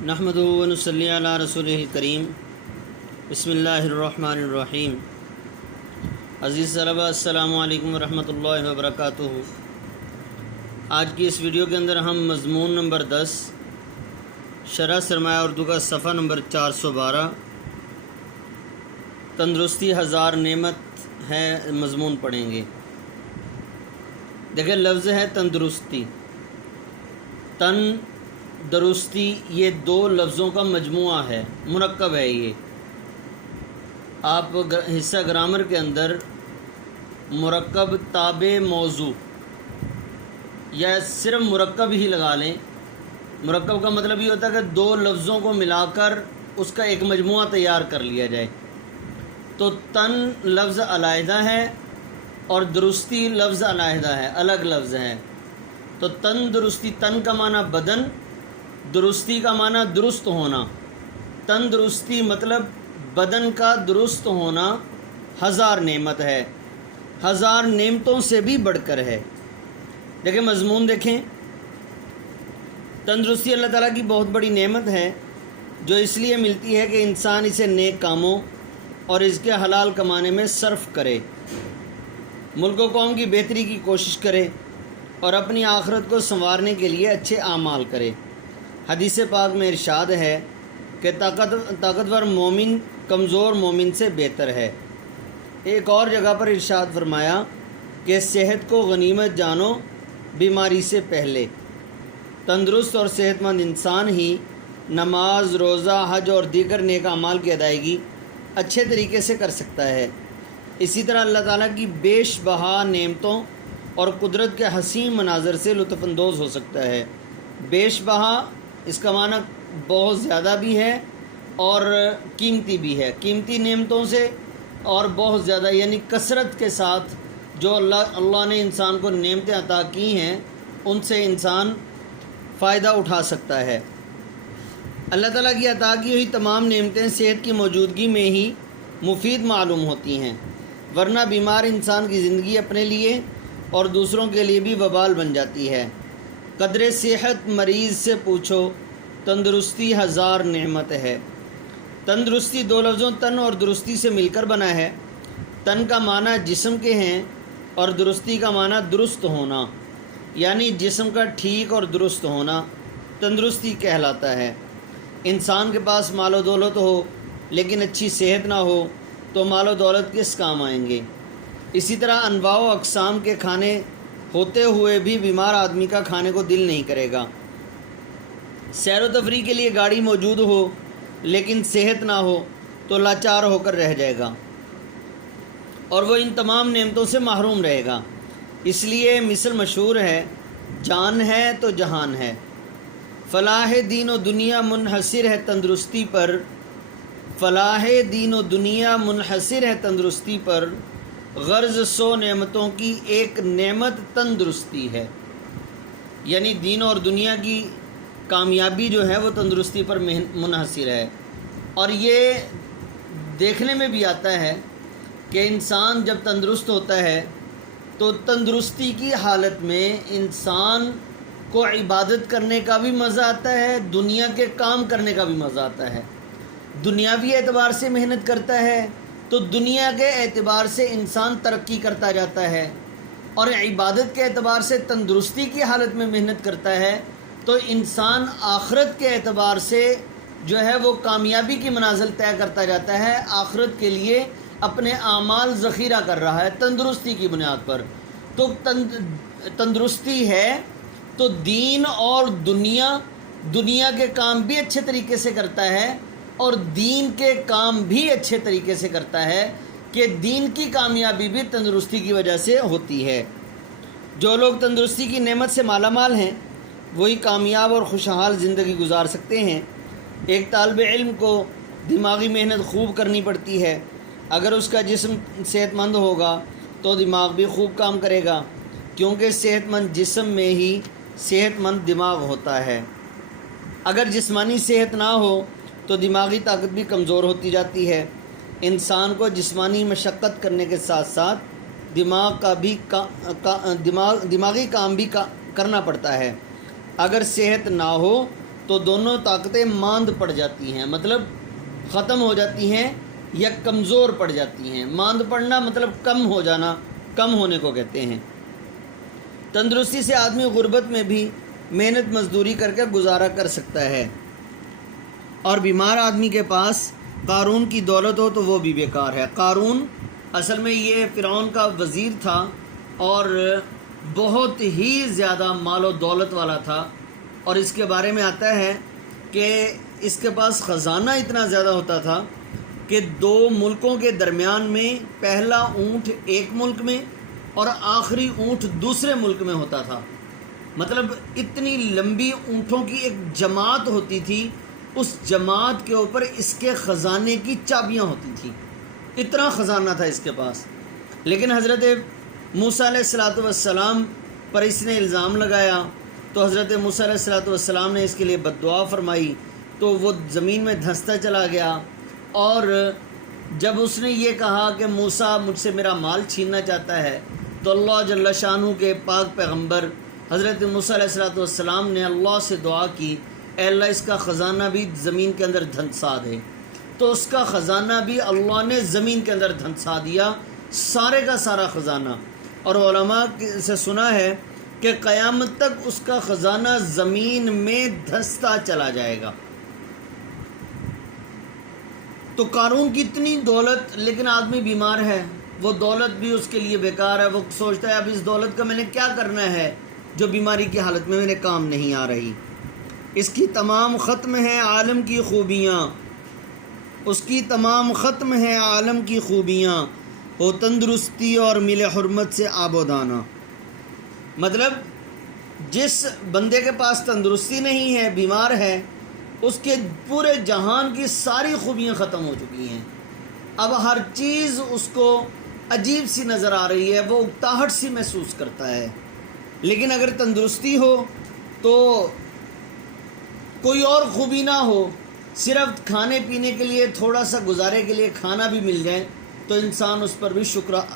نحمدہ و نصلی علی رسولہ الکریم بسم اللہ الرحمن الرحیم۔ عزیز طلبہ السلام علیکم ورحمۃ اللہ وبرکاتہ۔ آج کی اس ویڈیو کے اندر ہم مضمون نمبر 10 شرح سرمایہ اردو کا صفحہ نمبر 412 تندرستی ہزار نعمت ہے مضمون پڑھیں گے۔ دیکھیں لفظ ہے تندرستی، درستی، یہ دو لفظوں کا مجموعہ ہے، مرکب ہے۔ یہ آپ حصہ گرامر کے اندر مرکب تابع موضوع یا صرف مرکب ہی لگا لیں۔ مرکب کا مطلب یہ ہوتا ہے کہ دو لفظوں کو ملا کر اس کا ایک مجموعہ تیار کر لیا جائے۔ تو تن لفظ علیحدہ ہے اور درستی لفظ علیحدہ ہے، الگ لفظ ہے۔ تو تندرستی، تن کا معنی بدن، درستی کا معنی درست ہونا۔ تندرستی مطلب بدن کا درست ہونا ہزار نعمت ہے، ہزار نعمتوں سے بھی بڑھ کر ہے۔ دیکھیں مضمون دیکھیں، تندرستی اللہ تعالیٰ کی بہت بڑی نعمت ہے جو اس لیے ملتی ہے کہ انسان اسے نیک کاموں اور اس کے حلال کمانے میں صرف کرے، ملک و قوم کی بہتری کی کوشش کرے اور اپنی آخرت کو سنوارنے کے لیے اچھے اعمال کرے۔ حدیث پاک میں ارشاد ہے کہ طاقتور مومن کمزور مومن سے بہتر ہے۔ ایک اور جگہ پر ارشاد فرمایا کہ صحت کو غنیمت جانو بیماری سے پہلے۔ تندرست اور صحت مند انسان ہی نماز، روزہ، حج اور دیگر نیک اعمال کی ادائیگی اچھے طریقے سے کر سکتا ہے۔ اسی طرح اللہ تعالیٰ کی بیش بہا نعمتوں اور قدرت کے حسین مناظر سے لطف اندوز ہو سکتا ہے۔ بیش بہا اس کا معنی بہت زیادہ بھی ہے اور قیمتی بھی ہے۔ قیمتی نعمتوں سے اور بہت زیادہ یعنی کثرت کے ساتھ جو اللہ نے انسان کو نعمتیں عطا کی ہیں ان سے انسان فائدہ اٹھا سکتا ہے۔ اللہ تعالیٰ کی عطا کی ہوئی تمام نعمتیں صحت کی موجودگی میں ہی مفید معلوم ہوتی ہیں، ورنہ بیمار انسان کی زندگی اپنے لیے اور دوسروں کے لیے بھی وبال بن جاتی ہے۔ قدر صحت مریض سے پوچھو، تندرستی ہزار نعمت ہے۔ تندرستی دو لفظوں تن اور درستی سے مل کر بنا ہے۔ تن کا معنی جسم کے ہیں اور درستی کا معنی درست ہونا، یعنی جسم کا ٹھیک اور درست ہونا تندرستی کہلاتا ہے۔ انسان کے پاس مال و دولت ہو لیکن اچھی صحت نہ ہو تو مال و دولت کس کام آئیں گے؟ اسی طرح انواع و اقسام کے کھانے ہوتے ہوئے بھی بیمار آدمی کا کھانے کو دل نہیں کرے گا۔ سیر و تفریح کے لیے گاڑی موجود ہو لیکن صحت نہ ہو تو لاچار ہو کر رہ جائے گا اور وہ ان تمام نعمتوں سے محروم رہے گا۔ اس لیے مثل مشہور ہے، جان ہے تو جہان ہے۔ فلاح دین و دنیا منحصر ہے تندرستی پر، فلاح دین و دنیا منحصر ہے تندرستی پر، غرض 100 نعمتوں کی ایک نعمت تندرستی ہے۔ یعنی دین اور دنیا کی کامیابی جو ہے وہ تندرستی پر منحصر ہے۔ اور یہ دیکھنے میں بھی آتا ہے کہ انسان جب تندرست ہوتا ہے تو تندرستی کی حالت میں انسان کو عبادت کرنے کا بھی مزہ آتا ہے، دنیا کے کام کرنے کا بھی مزہ آتا ہے۔ دنیاوی اعتبار سے محنت کرتا ہے تو دنیا کے اعتبار سے انسان ترقی کرتا جاتا ہے، اور عبادت کے اعتبار سے تندرستی کی حالت میں محنت کرتا ہے تو انسان آخرت کے اعتبار سے جو ہے وہ کامیابی کی منازل طے کرتا جاتا ہے، آخرت کے لیے اپنے اعمال ذخیرہ کر رہا ہے تندرستی کی بنیاد پر۔ تو تندرستی ہے تو دین اور دنیا کے کام بھی اچھے طریقے سے کرتا ہے اور دین کے کام بھی اچھے طریقے سے کرتا ہے کہ دین کی کامیابی بھی تندرستی کی وجہ سے ہوتی ہے۔ جو لوگ تندرستی کی نعمت سے مالا مال ہیں وہی کامیاب اور خوشحال زندگی گزار سکتے ہیں۔ ایک طالب علم کو دماغی محنت خوب کرنی پڑتی ہے۔ اگر اس کا جسم صحت مند ہوگا تو دماغ بھی خوب کام کرے گا، کیونکہ صحت مند جسم میں ہی صحت مند دماغ ہوتا ہے۔ اگر جسمانی صحت نہ ہو تو دماغی طاقت بھی کمزور ہوتی جاتی ہے۔ انسان کو جسمانی مشقت کرنے کے ساتھ ساتھ دماغی کام بھی کرنا پڑتا ہے۔ اگر صحت نہ ہو تو دونوں طاقتیں ماند پڑ جاتی ہیں، مطلب ختم ہو جاتی ہیں یا کمزور پڑ جاتی ہیں۔ ماند پڑنا مطلب کم ہو جانا، کم ہونے کو کہتے ہیں۔ تندرستی سے آدمی غربت میں بھی محنت مزدوری کر کے گزارا کر سکتا ہے، اور بیمار آدمی کے پاس قارون کی دولت ہو تو وہ بھی بیکار ہے۔ قارون اصل میں یہ فرعون کا وزیر تھا اور بہت ہی زیادہ مال و دولت والا تھا، اور اس کے بارے میں آتا ہے کہ اس کے پاس خزانہ اتنا زیادہ ہوتا تھا کہ 2 ملکوں کے درمیان میں پہلا اونٹ ایک ملک میں اور آخری اونٹ دوسرے ملک میں ہوتا تھا۔ مطلب اتنی لمبی اونٹوں کی ایک جماعت ہوتی تھی، اس جماعت کے اوپر اس کے خزانے کی چابیاں ہوتی تھیں، اتنا خزانہ تھا اس کے پاس۔ لیکن حضرت موسیٰ علیہ السلام پر اس نے الزام لگایا، تو حضرت موسیٰ علیہ السلام نے اس کے لیے بد دعا فرمائی، تو وہ زمین میں دھنستا چلا گیا۔ اور جب اس نے یہ کہا کہ موسیٰ مجھ سے میرا مال چھیننا چاہتا ہے، تو اللہ جل شانہ کے پاک پیغمبر حضرت موسیٰ علیہ السلام نے اللہ سے دعا کی، اے اللہ اس کا خزانہ بھی زمین کے اندر دھنسا دے۔ تو اس کا خزانہ بھی اللہ نے زمین کے اندر دھنسا دیا، سارے کا سارا خزانہ۔ اور علماء سے سنا ہے کہ قیامت تک اس کا خزانہ زمین میں دھنستا چلا جائے گا۔ تو قارون کی اتنی دولت، لیکن آدمی بیمار ہے، وہ دولت بھی اس کے لیے بیکار ہے۔ وہ سوچتا ہے اب اس دولت کا میں نے کیا کرنا ہے جو بیماری کی حالت میں میرے کام نہیں آ رہی۔ اس کی تمام ختم ہے عالم کی خوبیاں، اس کی تمام ختم ہے عالم کی خوبیاں، ہو تندرستی اور ملے حرمت سے آب و دانہ۔ مطلب جس بندے کے پاس تندرستی نہیں ہے، بیمار ہے، اس کے پورے جہان کی ساری خوبیاں ختم ہو چکی ہیں۔ اب ہر چیز اس کو عجیب سی نظر آ رہی ہے، وہ اکتاہٹ سی محسوس کرتا ہے۔ لیکن اگر تندرستی ہو تو کوئی اور خوبی نہ ہو، صرف کھانے پینے کے لیے تھوڑا سا گزارے کے لیے کھانا بھی مل جائے تو انسان اس پر بھی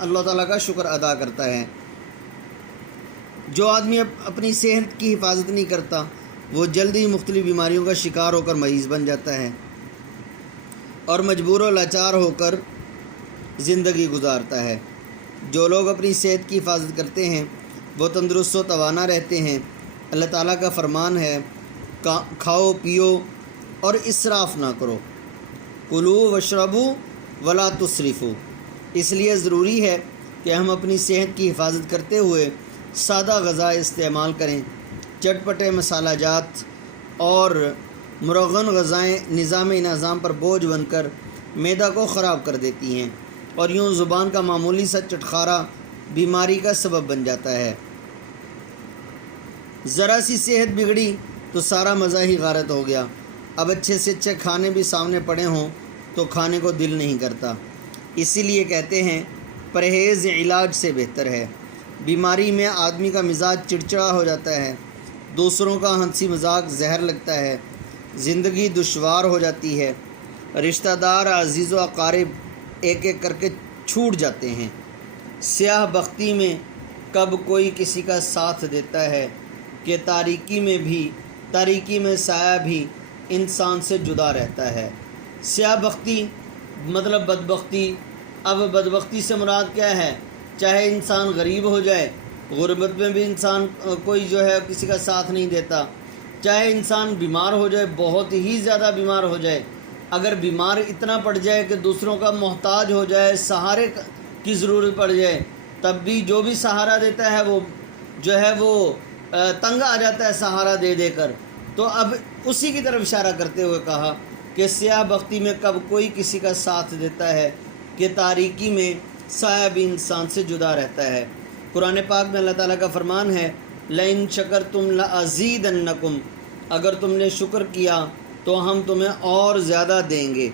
اللہ تعالیٰ کا شکر ادا کرتا ہے۔ جو آدمی اپنی صحت کی حفاظت نہیں کرتا وہ جلدی مختلف بیماریوں کا شکار ہو کر مریض بن جاتا ہے اور مجبور و لاچار ہو کر زندگی گزارتا ہے۔ جو لوگ اپنی صحت کی حفاظت کرتے ہیں وہ تندرست و توانا رہتے ہیں۔ اللہ تعالیٰ کا فرمان ہے، کھاؤ پیو اور اسراف نہ کرو، کلوا واشربوا ولا تسرفوا۔ اس لیے ضروری ہے کہ ہم اپنی صحت کی حفاظت کرتے ہوئے سادہ غذا استعمال کریں۔ چٹپٹے مسالہ جات اور مرغن غذائیں نظام انہضام پر بوجھ بن کر معدہ کو خراب کر دیتی ہیں، اور یوں زبان کا معمولی سا چٹخارا بیماری کا سبب بن جاتا ہے۔ ذرا سی صحت بگڑی تو سارا مزہ ہی غارت ہو گیا۔ اب اچھے سے اچھے کھانے بھی سامنے پڑے ہوں تو کھانے کو دل نہیں کرتا۔ اسی لیے کہتے ہیں پرہیز علاج سے بہتر ہے۔ بیماری میں آدمی کا مزاج چڑچڑا ہو جاتا ہے، دوسروں کا ہنسی مذاق زہر لگتا ہے، زندگی دشوار ہو جاتی ہے، رشتہ دار عزیز و اقارب ایک ایک کر کے چھوٹ جاتے ہیں۔ سیاہ بختی میں کب کوئی کسی کا ساتھ دیتا ہے کہ تاریکی میں سایہ بھی انسان سے جدا رہتا ہے۔ سیاہ بختی مطلب بدبختی۔ اب بدبختی سے مراد کیا ہے؟ چاہے انسان غریب ہو جائے، غربت میں بھی انسان کوئی جو ہے کسی کا ساتھ نہیں دیتا، چاہے انسان بیمار ہو جائے، بہت ہی زیادہ بیمار ہو جائے، اگر بیمار اتنا پڑ جائے کہ دوسروں کا محتاج ہو جائے، سہارے کی ضرورت پڑ جائے، تب بھی جو بھی سہارا دیتا ہے وہ جو ہے وہ تنگ آ جاتا ہے سہارا دے دے کر۔ تو اب اسی کی طرف اشارہ کرتے ہوئے کہا کہ سیاہ بختی میں کب کوئی کسی کا ساتھ دیتا ہے کہ تاریکی میں سایہ بھی انسان سے جدا رہتا ہے۔ قرآن پاک میں اللہ تعالیٰ کا فرمان ہے، لَإِن شَكَرْتُمْ لَأَزِيدَنَّكُمْ، اگر تم نے شکر کیا تو ہم تمہیں اور زیادہ دیں گے،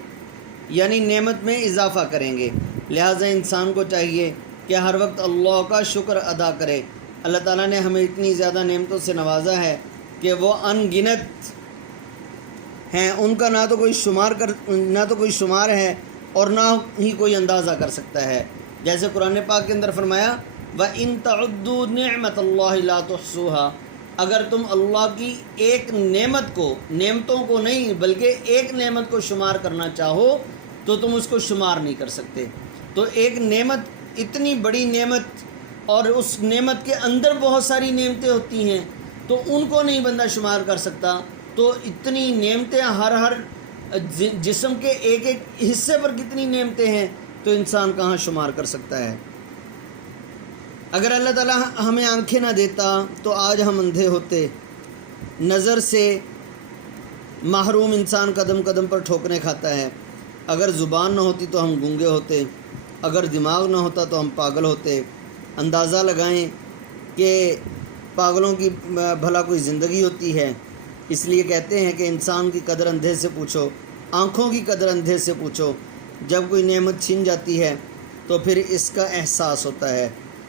یعنی نعمت میں اضافہ کریں گے۔ لہٰذا انسان کو چاہیے کہ ہر وقت اللہ کا شکر ادا کرے۔ اللہ تعالیٰ نے ہمیں اتنی زیادہ نعمتوں سے نوازا ہے کہ وہ ان گنت ہیں، ان کا نہ تو کوئی شمار ہے اور نہ ہی کوئی اندازہ کر سکتا ہے۔ جیسے قرآن پاک کے اندر فرمایا، وَإِن تَعُدُّوا نِعْمَةَ اللَّهِ لَا تُحْصُوهَا، اگر تم اللہ کی ایک نعمت کو، نعمتوں کو نہیں بلکہ ایک نعمت کو شمار کرنا چاہو تو تم اس کو شمار نہیں کر سکتے۔ تو ایک نعمت اتنی بڑی نعمت، اور اس نعمت کے اندر بہت ساری نعمتیں ہوتی ہیں، تو ان کو نہیں بندہ شمار کر سکتا۔ تو اتنی نعمتیں، ہر جسم کے ایک ایک حصے پر کتنی نعمتیں ہیں، تو انسان کہاں شمار کر سکتا ہے۔ اگر اللہ تعالیٰ ہمیں آنکھیں نہ دیتا تو آج ہم اندھے ہوتے، نظر سے محروم انسان قدم قدم پر ٹھوکریں کھاتا ہے۔ اگر زبان نہ ہوتی تو ہم گونگے ہوتے، اگر دماغ نہ ہوتا تو ہم پاگل ہوتے۔ اندازہ لگائیں کہ پاگلوں کی بھلا کوئی زندگی ہوتی ہے۔ اس لیے کہتے ہیں کہ انسان کی قدر اندھے سے پوچھو، آنکھوں کی قدر اندھے سے پوچھو۔ جب کوئی نعمت چھن جاتی ہے تو پھر اس کا احساس ہوتا ہے۔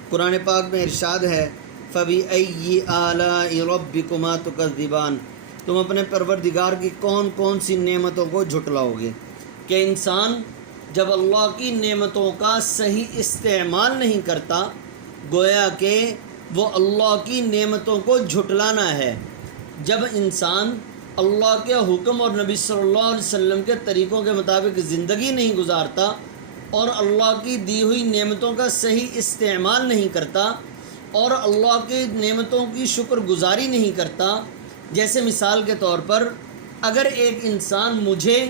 قرآن پاک میں ارشاد ہے فَبِأَيِّ آلَاءِ رَبِّكُمَا تُكَذِّبَانِ، تم اپنے پروردگار کی کون کون سی نعمتوں کو جھٹلاؤ گے۔ کہ انسان جب اللہ کی نعمتوں کا صحیح استعمال نہیں کرتا، گویا کہ وہ اللہ کی نعمتوں کو جھٹلانا ہے۔ جب انسان اللہ کے حکم اور نبی صلی اللہ علیہ وسلم کے طریقوں کے مطابق زندگی نہیں گزارتا اور اللہ کی دی ہوئی نعمتوں کا صحیح استعمال نہیں کرتا اور اللہ کی نعمتوں کی شکر گزاری نہیں کرتا، جیسے مثال کے طور پر اگر ایک انسان مجھے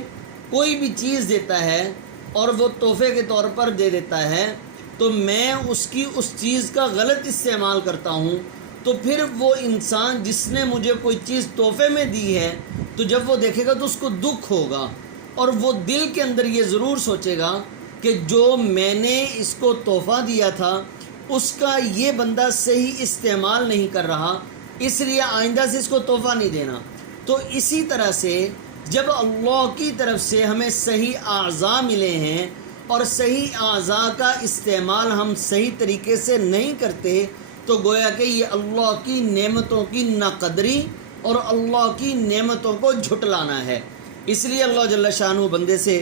کوئی بھی چیز دیتا ہے اور وہ تحفے کے طور پر دے دیتا ہے تو میں اس چیز کا غلط استعمال کرتا ہوں، تو پھر وہ انسان جس نے مجھے کوئی چیز تحفے میں دی ہے تو جب وہ دیکھے گا تو اس کو دکھ ہوگا، اور وہ دل کے اندر یہ ضرور سوچے گا کہ جو میں نے اس کو تحفہ دیا تھا اس کا یہ بندہ صحیح استعمال نہیں کر رہا، اس لیے آئندہ سے اس کو تحفہ نہیں دینا۔ تو اسی طرح سے جب اللہ کی طرف سے ہمیں صحیح اعضاء ملے ہیں اور صحیح اعضاء کا استعمال ہم صحیح طریقے سے نہیں کرتے، تو گویا کہ یہ اللہ کی نعمتوں کی ناقدری اور اللہ کی نعمتوں کو جھٹلانا ہے۔ اس لیے اللہ جل شانہ بندے سے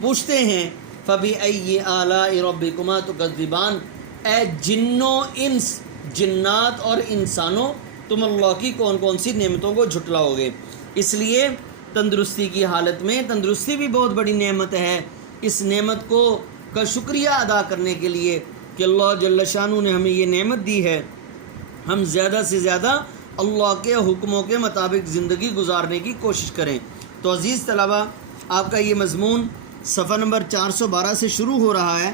پوچھتے ہیں فَبِأَيِّ آلَاءِ رَبِّكُمَا تُكَذِّبَانِ، اے جنوں انس، جنات اور انسانوں، تم اللہ کی کون کون سی نعمتوں کو جھٹلاؤ گے۔ اس لیے تندرستی کی حالت میں، تندرستی بھی بہت بڑی نعمت ہے، اس نعمت کا شکریہ ادا کرنے کے لیے کہ اللہ جل شانہ نے ہمیں یہ نعمت دی ہے، ہم زیادہ سے زیادہ اللہ کے حکموں کے مطابق زندگی گزارنے کی کوشش کریں۔ تو عزیز طلبہ، آپ کا یہ مضمون صفحہ نمبر 412 سے شروع ہو رہا ہے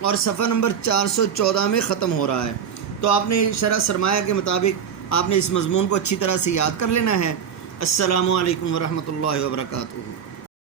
اور صفحہ نمبر 414 میں ختم ہو رہا ہے۔ تو آپ نے شرح سرمایہ کے مطابق آپ نے اس مضمون کو اچھی طرح سے یاد کر لینا ہے۔ السلام علیکم ورحمۃ اللہ وبرکاتہ۔